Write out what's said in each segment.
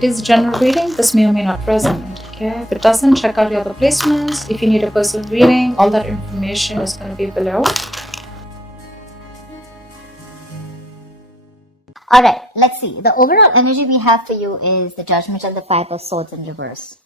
It is general reading. This may or may not resonate. Okay, if it doesn't, check out your other placements. If you need a personal reading, all that information is going to be below. Alright, let's see. The overall energy we have for you is the Judgment and the Five of Swords in reverse.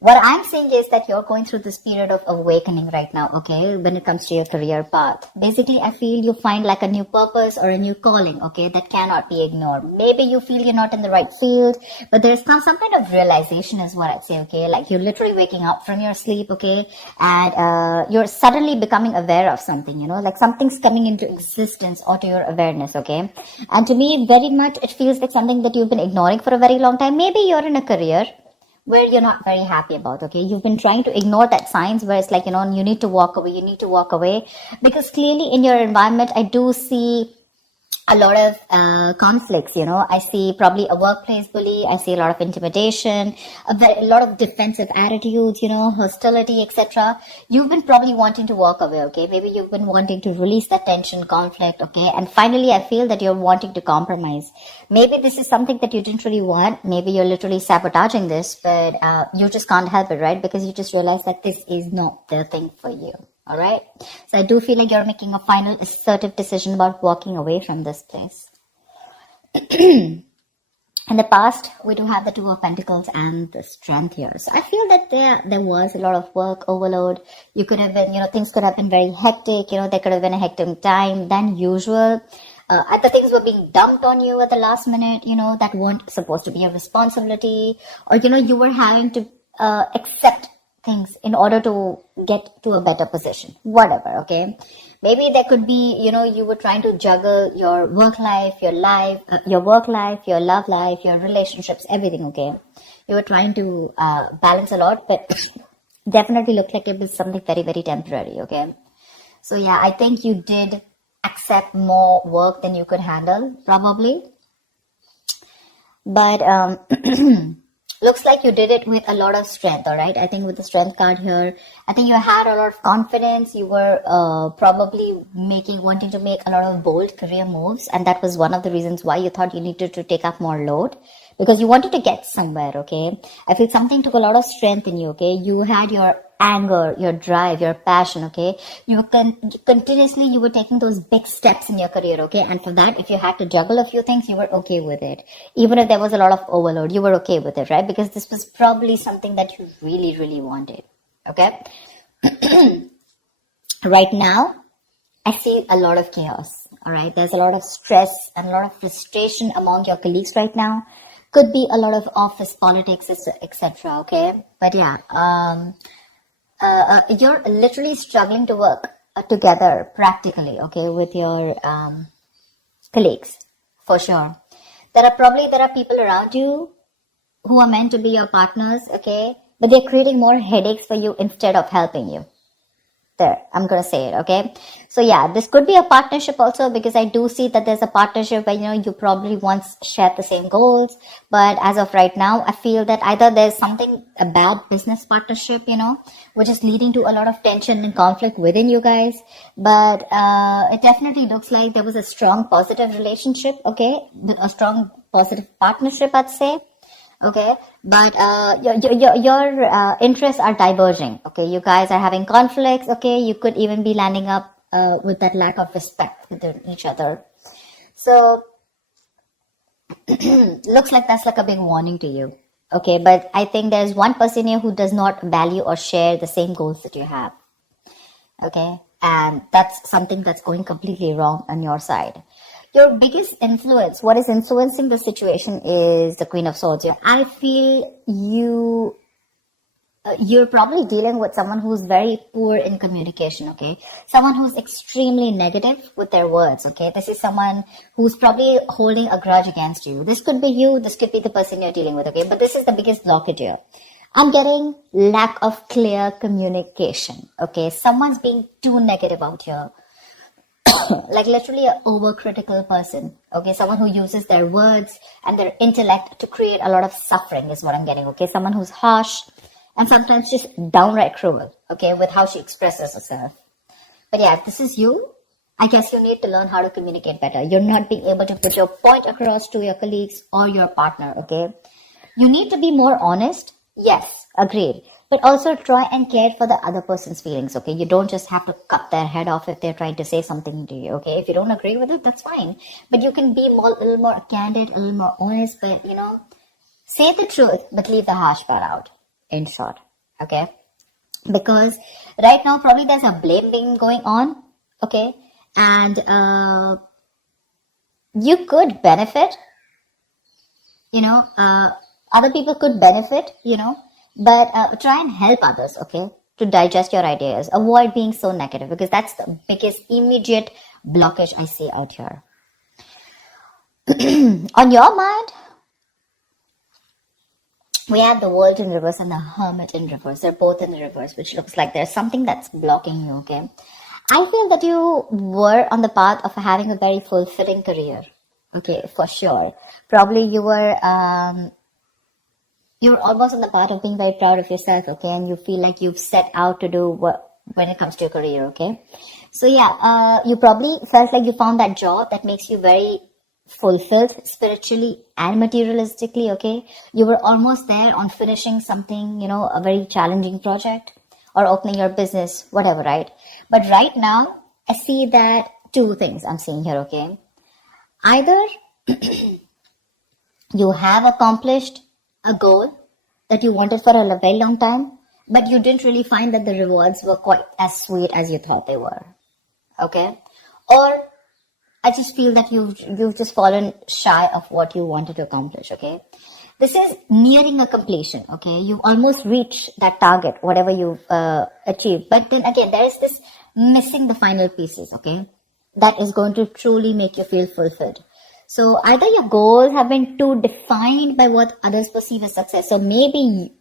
What I'm saying is that you're going through this period of awakening right now, okay, when it comes to your career path. Basically, I feel you find like a new purpose or a new calling, okay, that cannot be ignored. Maybe you feel you're not in the right field, but there's some kind of realization is what I'd say, okay, like you're literally waking up from your sleep, okay, and you're suddenly becoming aware of something, you know, like something's coming into existence or to your awareness, okay. And to me, very much, it feels like something that you've been ignoring for a very long time. Maybe you're in a career where you're not very happy about, okay? You've been trying to ignore that signs where it's like, you know, you need to walk away, because clearly in your environment, I do see a lot of conflicts, you know. I see probably a workplace bully. I see a lot of intimidation, a lot of defensive attitudes, you know, hostility, etc. You've been probably wanting to walk away, okay? Maybe you've been wanting to release that tension, conflict, okay? And finally, I feel that you're wanting to compromise. Maybe this is something that you didn't really want. Maybe you're literally sabotaging this, but you just can't help it, right? Because you just realize that this is not the thing for you. All right. So I do feel like you're making a final assertive decision about walking away from this place. In the past, we do have the Two of Pentacles and the Strength here. So I feel that there was a lot of work overload. You could have been, you know, things could have been very hectic. You know, there could have been a hectic time than usual. The things were being dumped on you at the last minute, you know, that weren't supposed to be a responsibility. Or, you know, you were having to accept things in order to get to a better position, whatever, okay? Maybe there could be, you know, you were trying to juggle your work life, your work life, your love life, your relationships, everything, okay? You were trying to balance a lot, but definitely looked like it was something very, very temporary, okay? So yeah, I think you did accept more work than you could handle, probably. But looks like you did it with a lot of strength, all right? I think with the Strength card here, I think you had a lot of confidence. You were probably wanting to make a lot of bold career moves. And that was one of the reasons why you thought you needed to take up more load, because you wanted to get somewhere, okay? I feel something took a lot of strength in you, okay? You had your anger, your drive, your passion, okay? You were continuously, you were taking those big steps in your career, okay? And for that, if you had to juggle a few things, you were okay with it. Even if there was a lot of overload, you were okay with it, right? Because this was probably something that you really, really wanted, okay? Right now, I see a lot of chaos, all right? There's a lot of stress and a lot of frustration among your colleagues right now. Could be a lot of office politics, etc., okay? But yeah, you're literally struggling to work together practically, okay, with your colleagues, for sure. There are people around you who are meant to be your partners, okay, but they're creating more headaches for you instead of helping you. There, I'm going to say it, okay? So yeah, this could be a partnership also, because I do see that there's a partnership where, you know, you probably once shared the same goals, but as of right now, I feel that either there's a bad business partnership, you know, which is leading to a lot of tension and conflict within you guys, but it definitely looks like there was a strong positive relationship, okay? A strong positive partnership, I'd say. Okay, but your interests are diverging. Okay, you guys are having conflicts. Okay, you could even be landing up with that lack of respect within each other. So looks like that's like a big warning to you. Okay, but I think there's one person here who does not value or share the same goals that you have. Okay, and that's something that's going completely wrong on your side. Your biggest influence, what is influencing the situation, is the Queen of Swords here. I feel you're probably dealing with someone who's very poor in communication, okay? Someone who's extremely negative with their words, okay? This is someone who's probably holding a grudge against you. This could be you, this could be the person you're dealing with, okay? But this is the biggest blockage here. I'm getting lack of clear communication, okay? Someone's being too negative out here. Like literally an overcritical person, okay? Someone who uses their words and their intellect to create a lot of suffering is what I'm getting, okay? Someone who's harsh and sometimes just downright cruel, okay, with how she expresses herself. But yeah, if this is you, I guess you need to learn how to communicate better. You're not being able to put your point across to your colleagues or your partner, okay? You need to be more honest. Yes, agreed. But also try and care for the other person's feelings, okay? You don't just have to cut their head off if they're trying to say something to you, okay? If you don't agree with it, that's fine. But you can be more, a little more candid, a little more honest, but, say the truth, but leave the harsh part out, in short, okay? Because right now, probably there's a blame game going on, okay? And you could benefit, other people could benefit, but try and help others, okay, to digest your ideas. Avoid being so negative, because that's the biggest immediate blockage I see out here. On your mind, we have the World in reverse and the Hermit in reverse. They're both in the reverse, which looks like there's something that's blocking you, okay? I feel that you were on the path of having a very fulfilling career, okay, for sure. Probably you were almost on the path of being very proud of yourself, okay, and you feel like you've set out to do what when it comes to your career, okay? So yeah, you probably felt like you found that job that makes you very fulfilled spiritually and materialistically, okay? You were almost there on finishing something, a very challenging project or opening your business, whatever, right? But right now, I see that two things I'm seeing here, okay? Either you have accomplished a goal that you wanted for a very long time, but you didn't really find that the rewards were quite as sweet as you thought they were, okay? Or I just feel that you've just fallen shy of what you wanted to accomplish, okay? This is nearing a completion, okay? You've almost reached that target, whatever you've achieved. But then again, there is this missing the final pieces, okay? That is going to truly make you feel fulfilled. So either your goals have been too defined by what others perceive as success. So maybe,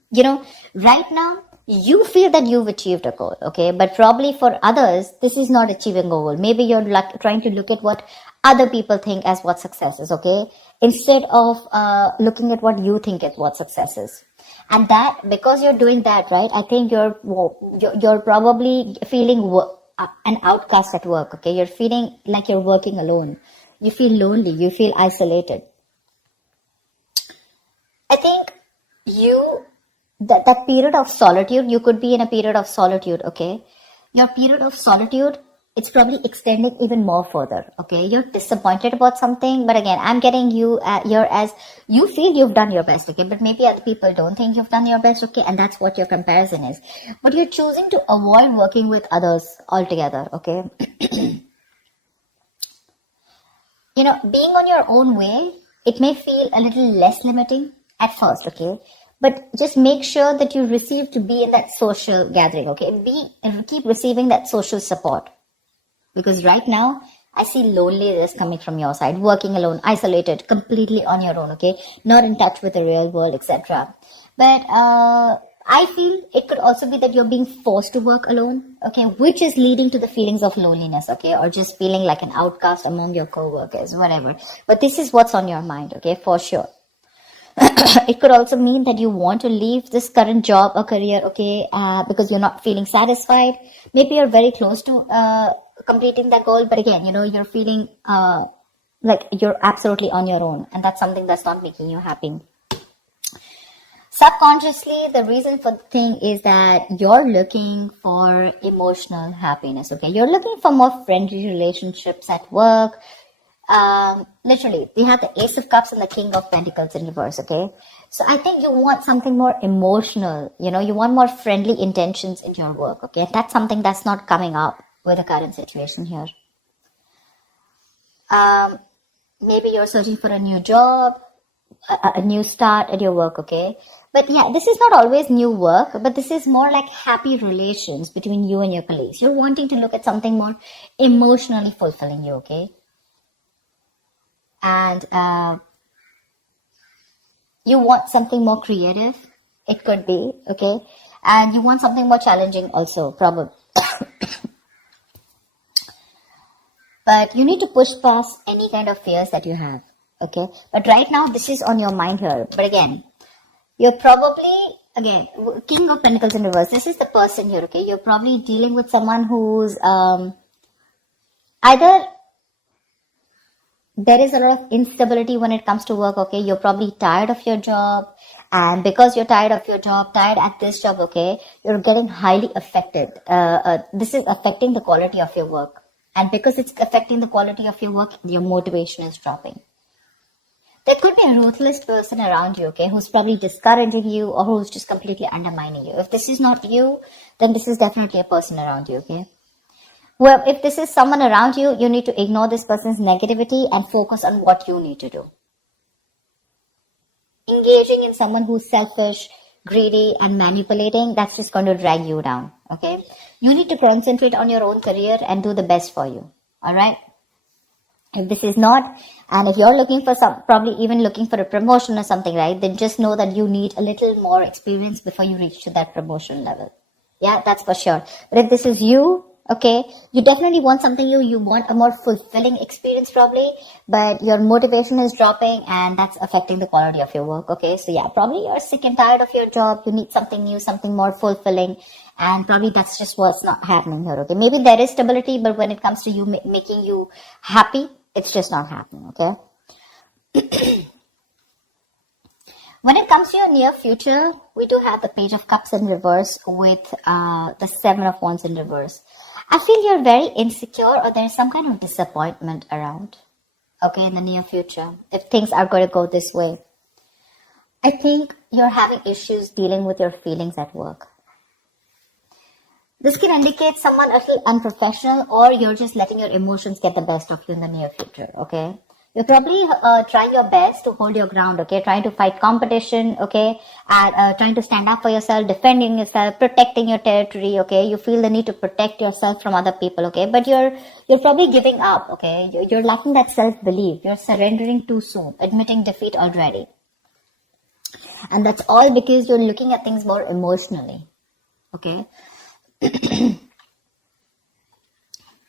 right now, you feel that you've achieved a goal, okay? But probably for others, this is not achieving a goal. Maybe you're trying to look at what other people think as what success is, okay? Instead of looking at what you think is what success is. And that, because you're doing that, right, I think you're probably feeling an outcast at work, okay? You're feeling like you're working alone. You feel lonely. You feel isolated. I think that period of solitude, you could be in a period of solitude, okay? Your period of solitude, it's probably extending even more further, okay? You're disappointed about something, but again, I'm getting you here as you feel you've done your best, okay? But maybe other people don't think you've done your best, okay? And that's what your comparison is. But you're choosing to avoid working with others altogether, okay? Being on your own way, it may feel a little less limiting at first, okay? But just make sure that you receive to be in that social gathering, okay? Keep receiving that social support. Because right now, I see loneliness coming from your side, working alone, isolated, completely on your own, okay? Not in touch with the real world, etc. But I feel it could also be that you're being forced to work alone, okay? Which is leading to the feelings of loneliness, okay? Or just feeling like an outcast among your co-workers, whatever. But this is what's on your mind, okay? For sure. It could also mean that you want to leave this current job or career, okay, because you're not feeling satisfied. Maybe you're very close to completing that goal, but again, you're feeling like you're absolutely on your own, and that's something that's not making you happy. Subconsciously, the reason for the thing is that you're looking for emotional happiness, okay? You're looking for more friendly relationships at work. Literally, we have the Ace of Cups and the King of Pentacles in reverse, okay? So I think you want something more emotional, you want more friendly intentions in your work, okay? That's something that's not coming up with the current situation here. Maybe you're searching for a new job, a new start at your work, okay? But yeah, this is not always new work, but this is more like happy relations between you and your colleagues. You're wanting to look at something more emotionally fulfilling you, okay? And you want something more creative, it could be, okay? And you want something more challenging also, probably. But you need to push past any kind of fears that you have, okay? But right now, this is on your mind here. But again, you're probably, again, King of Pentacles in reverse. This is the person here, okay? You're probably dealing with someone who's either there is a lot of instability when it comes to work, okay? You're probably tired of your job, And because you're tired of your job, tired at this job, okay, you're getting highly affected. This is affecting the quality of your work. And because it's affecting the quality of your work, your motivation is dropping. There could be a ruthless person around you, okay, who's probably discouraging you or who's just completely undermining you. If this is not you, then this is definitely a person around you, okay? Well, if this is someone around you, you need to ignore this person's negativity and focus on what you need to do. Engaging in someone who's selfish, greedy, and manipulating, that's just going to drag you down, okay? You need to concentrate on your own career and do the best for you, all right? If this is not, and if you're looking for probably even looking for a promotion or something, right, then just know that you need a little more experience before you reach to that promotion level. Yeah, that's for sure. But if this is you, okay, you definitely want something you want a more fulfilling experience probably, but your motivation is dropping and that's affecting the quality of your work, okay? So yeah, probably you're sick and tired of your job, you need something new, something more fulfilling, and probably that's just what's not happening here, okay? Maybe there is stability, but when it comes to you making you happy, it's just not happening, okay? When it comes to your near future, we do have the Page of Cups in reverse with the Seven of Wands in reverse. I feel you're very insecure or there's some kind of disappointment around, okay, in the near future, if things are going to go this way. I think you're having issues dealing with your feelings at work. This can indicate someone a little unprofessional or you're just letting your emotions get the best of you in the near future, okay? You're probably trying your best to hold your ground, okay? Trying to fight competition, okay? And trying to stand up for yourself, defending yourself, protecting your territory, okay? You feel the need to protect yourself from other people, okay? But you're probably giving up, okay? You're lacking that self-belief. You're surrendering too soon, admitting defeat already. And that's all because you're looking at things more emotionally, okay?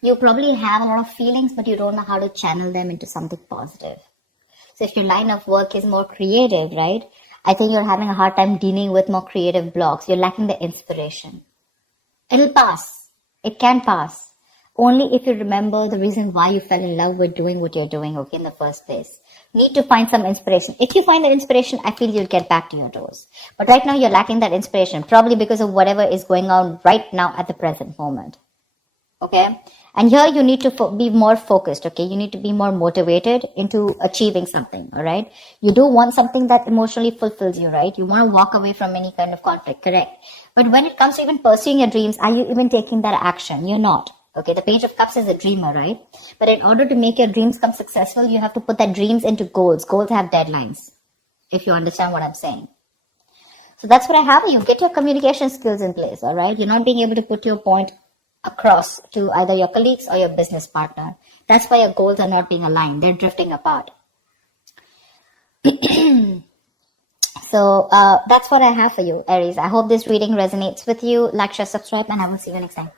You probably have a lot of feelings, but you don't know how to channel them into something positive. So if your line of work is more creative, right? I think you're having a hard time dealing with more creative blocks. You're lacking the inspiration. It'll pass. It can pass. Only if you remember the reason why you fell in love with doing what you're doing, okay, in the first place. Need to find some inspiration. If you find the inspiration, I feel you'll get back to your doors. But right now you're lacking that inspiration, probably because of whatever is going on right now at the present moment. Okay? And here you need to be more focused, okay? You need to be more motivated into achieving something, all right? You do want something that emotionally fulfills you, right? You want to walk away from any kind of conflict, correct? But when it comes to even pursuing your dreams, are you even taking that action? You're not. Okay, the Page of Cups is a dreamer, right? But in order to make your dreams come successful, you have to put that dreams into goals. Goals have deadlines, if you understand what I'm saying. So that's what I have. You get your communication skills in place, all right? You're not being able to put your point across to either your colleagues or your business partner. That's why your goals are not being aligned. They're drifting apart. So that's what I have for you, Aries. I hope this reading resonates with you. Like, share, subscribe, and I will see you next time.